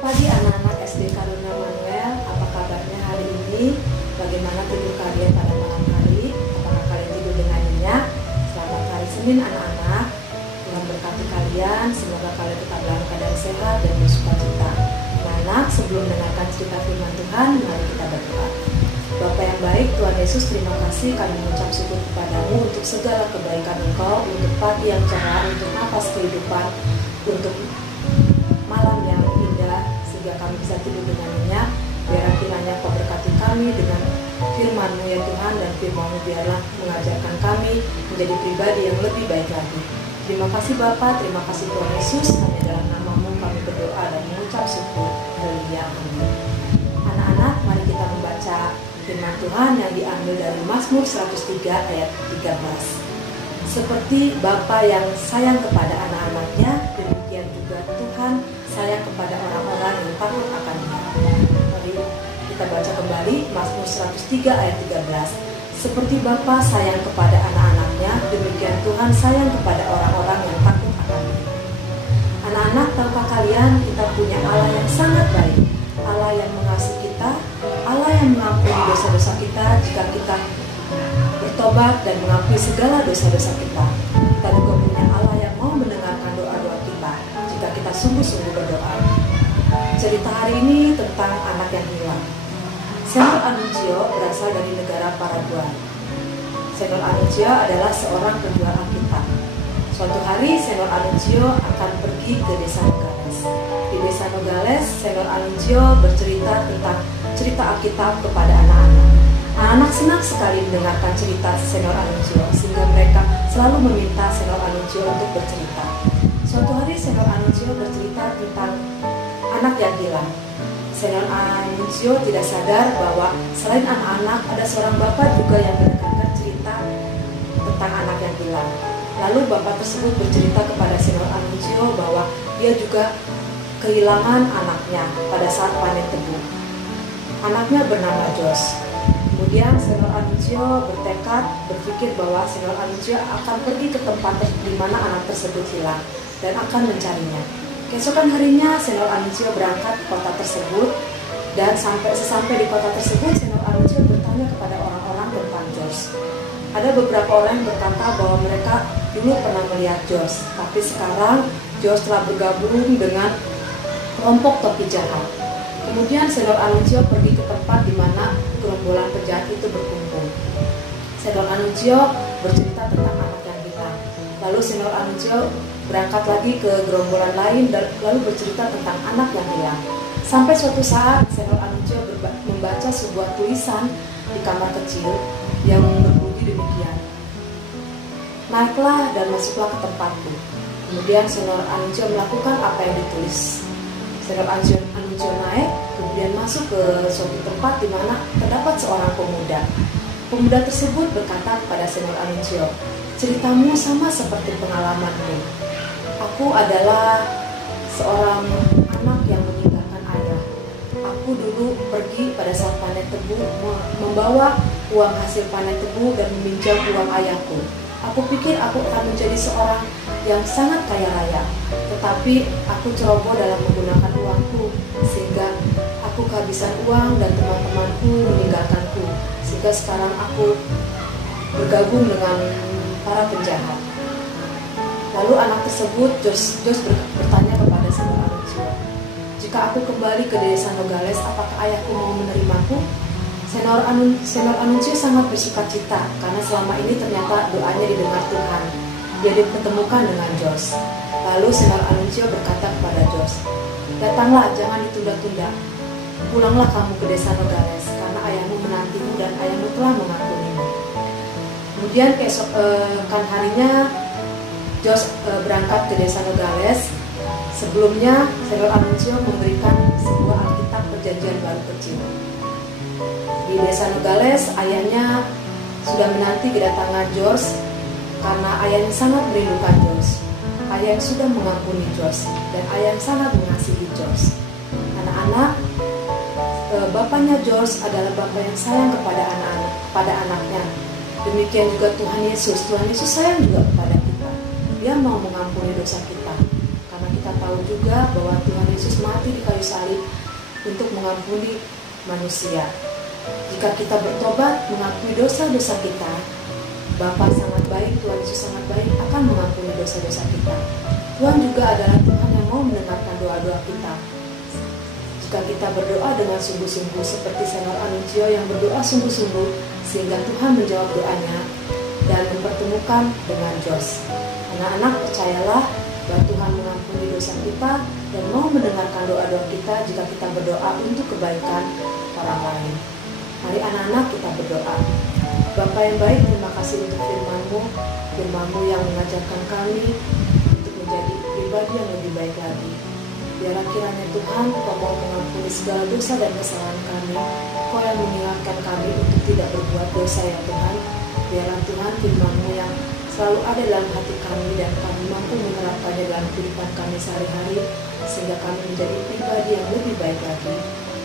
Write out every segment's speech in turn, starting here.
Pagi anak-anak SD Karunia Manuel, apa kabarnya hari ini? Bagaimana tidur kalian pada malam hari? Apakah kalian tidur dengan nyenyak? Selamat hari Senin anak-anak. Tuhan berkati kalian, semoga kalian tetap dalam keadaan sehat dan bersukacita. Anak, sebelum mendengarkan cerita firman Tuhan, mari kita berdoa. Bapa yang baik, Tuhan Yesus, terima kasih kami mengucap syukur kepadamu untuk segala kebaikan Engkau, untuk pagi yang cerah, untuk napas kehidupan, untuk malam yang indah, sehingga kami bisa tidur dengan nyenyak. Biarlah kiranya Kau berkati kami dengan firman-Mu ya Tuhan, dan firman-Mu biarlah mengajarkan kami menjadi pribadi yang lebih baik lagi. Terima kasih Bapa, terima kasih Tuhan Yesus, hanya dalam nama-Mu kami berdoa dan mengucap syukur. Haleluya, amin. Anak-anak, mari kita membaca firman Tuhan yang diambil dari Mazmur 103 ayat 13. Seperti Bapa yang sayang kepada anak-anaknya, demikian juga Tuhan sayang kepada orang-orang yang takut akan Dia. Mari kita baca kembali Mazmur 103 ayat 13. Seperti Bapa sayang kepada anak-anaknya, demikian Tuhan sayang kepada orang-orang yang takut akan Dia. Anak-anak, tahukah kalian kita punya Allah yang sangat baik, Allah yang mengasihi kita, Allah yang mengampuni dosa-dosa kita jika kita bertobat dan mengakui segala dosa-dosa kita. Kita juga punya Allah yang mau mendengarkan doa-doa kita jika kita sungguh-sungguh berdoa. Cerita hari ini tentang anak yang hilang. Senor Anunccio berasal dari negara Paraguay. Senor Anunccio adalah seorang penjual Alkitab. Suatu hari Senor Anunccio akan pergi ke desa Nogales. Di desa Nogales, Senor Anunccio bercerita tentang cerita Alkitab kepada anak-anak. Anak-anak senang sekali mendengarkan cerita Senor Anunccio, sehingga mereka selalu meminta Senor Anunccio untuk bercerita. Suatu hari Senor Anunccio bercerita tentang anak yang hilang. Senor Anunccio tidak sadar bahwa selain anak-anak, ada seorang bapak juga yang mendengarkan cerita tentang anak yang hilang. Lalu bapak tersebut bercerita kepada Senor Anunccio bahwa dia juga kehilangan anaknya pada saat panen tebu. Anaknya bernama Jos. Kemudian Senor Anunccio berpikir bahwa Senor Anunccio akan pergi ke tempat di mana anak tersebut hilang dan akan mencarinya. Keesokan harinya Senor Anunccio berangkat ke kota tersebut, dan sesampai di kota tersebut Senor Anunccio bertanya kepada orang-orang tentang Jos. Ada beberapa orang yang berkata bahwa mereka dulu pernah melihat Jos, tapi sekarang Jos telah bergabung dengan kelompok topi jahat. Kemudian Senor Anunccio pergi ke tempat di mana gerombolan penjahat itu berkumpul. Senor Anunccio bercerita tentang anak yang hilang. Lalu Senor Anunccio berangkat lagi ke gerombolan lain dan lalu bercerita tentang anak yang hilang. Sampai suatu saat Senor Anunccio membaca sebuah tulisan di kamar kecil yang berbunyi demikian. Naiklah dan masuklah ke tempatku. Kemudian Senor Anunccio melakukan apa yang ditulis. Senor Anunccio naik, kemudian masuk ke suatu tempat di mana terdapat seorang pemuda. Pemuda tersebut berkata kepada Senor Anunccio, ceritamu sama seperti pengalamanmu. Aku adalah seorang anak yang meninggalkan ayah. Aku dulu pergi pada saat panen tebu, membawa uang hasil panen tebu dan meminjam uang ayahku. Aku pikir aku akan menjadi seorang yang sangat kaya raya, tetapi aku ceroboh dalam menggunakan uangku, sehingga aku kehabisan uang dan teman-temanku meninggalkanku, sehingga sekarang aku bergabung dengan para penjahat. Lalu anak tersebut, Jos bertanya kepada Senor Anunccio, jika aku kembali ke desa Nogales, apakah ayahku mau menerimaku? Senor Anunccio sangat bersukacita karena selama ini ternyata doanya didengar Tuhan. Dia dipertemukan dengan Jos. Lalu Senor Anunccio berkata kepada Jos, datanglah, jangan ditunda-tunda. Pulanglah kamu ke desa Nogales karena ayahmu menantimu dan ayahmu telah mengampunimu. Kemudian keesokan harinya Jos berangkat ke desa Nogales. Sebelumnya Senor Anunccio memberikan sebuah Alkitab Perjanjian Baru kecil. Di desa Nogales, ayahnya sudah menanti kedatangan Jos karena ayahnya sangat merindukan Jos. Ayah yang sudah mengampuni Jos dan ayah yang sangat mengasihi Jos. Anak-anak, bapaknya Jos adalah bapak yang sayang kepada anaknya. Demikian juga Tuhan Yesus. Tuhan Yesus sayang juga kepada kita. Dia mau mengampuni dosa kita karena kita tahu tahu juga bahwa Tuhan Yesus mati di kayu salib untuk mengampuni manusia. Jika kita bertobat, mengakui dosa-dosa kita, Bapa sangat baik, Tuhan Yesus sangat baik akan mengampuni dosa-dosa kita. Tuhan juga adalah Tuhan yang mau mendengarkan doa-doa kita. Jika kita berdoa dengan sungguh-sungguh seperti Senor Anuncio yang berdoa sungguh-sungguh sehingga Tuhan menjawab doanya dan mempertemukan dengan Jos. Anak-anak, percayalah bahwa Tuhan mengampuni dosa kita dan mau mendengarkan doa-doa kita jika kita berdoa untuk kebaikan orang lain. Mari anak-anak kita berdoa. Bapa yang baik, terima kasih untuk firman-Mu yang mengajarkan kami untuk menjadi pribadi yang lebih baik lagi. Biarlah kiranya Tuhan, Kau mau mengampuni segala dosa dan kesalahan kami. Kau yang mengingatkan kami untuk tidak berbuat dosa ya Tuhan. Biarlah Tuhan firman-Mu yang selalu ada dalam hati kami dan kami mampu menerapkannya dalam kehidupan kami sehari-hari sehingga kami menjadi pribadi yang lebih baik lagi.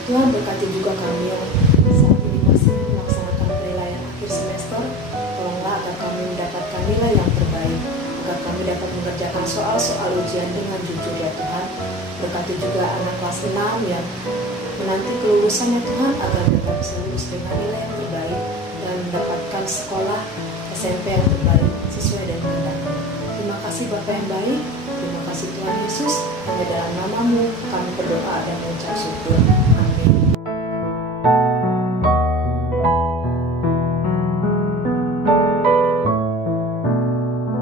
Tuhan berkati juga kami yang saat ini masih melaksanakan penilaian akhir semester. Tolonglah agar kami mendapatkan nilai yang terbaik, agar kami dapat mengerjakan soal-soal ujian dengan jujur ya Tuhan. Berkati juga anak kelas 6 yang menanti kelulusannya Tuhan agar mereka bisa lulus dengan nilai yang terbaik dan mendapatkan sekolah SMP yang terbaik sesuai dengan kehendak-Mu. Terima kasih Bapa yang baik, terima kasih Tuhan Yesus. Hanya dalam nama-Mu kami berdoa dan mengucap syukur. Amin.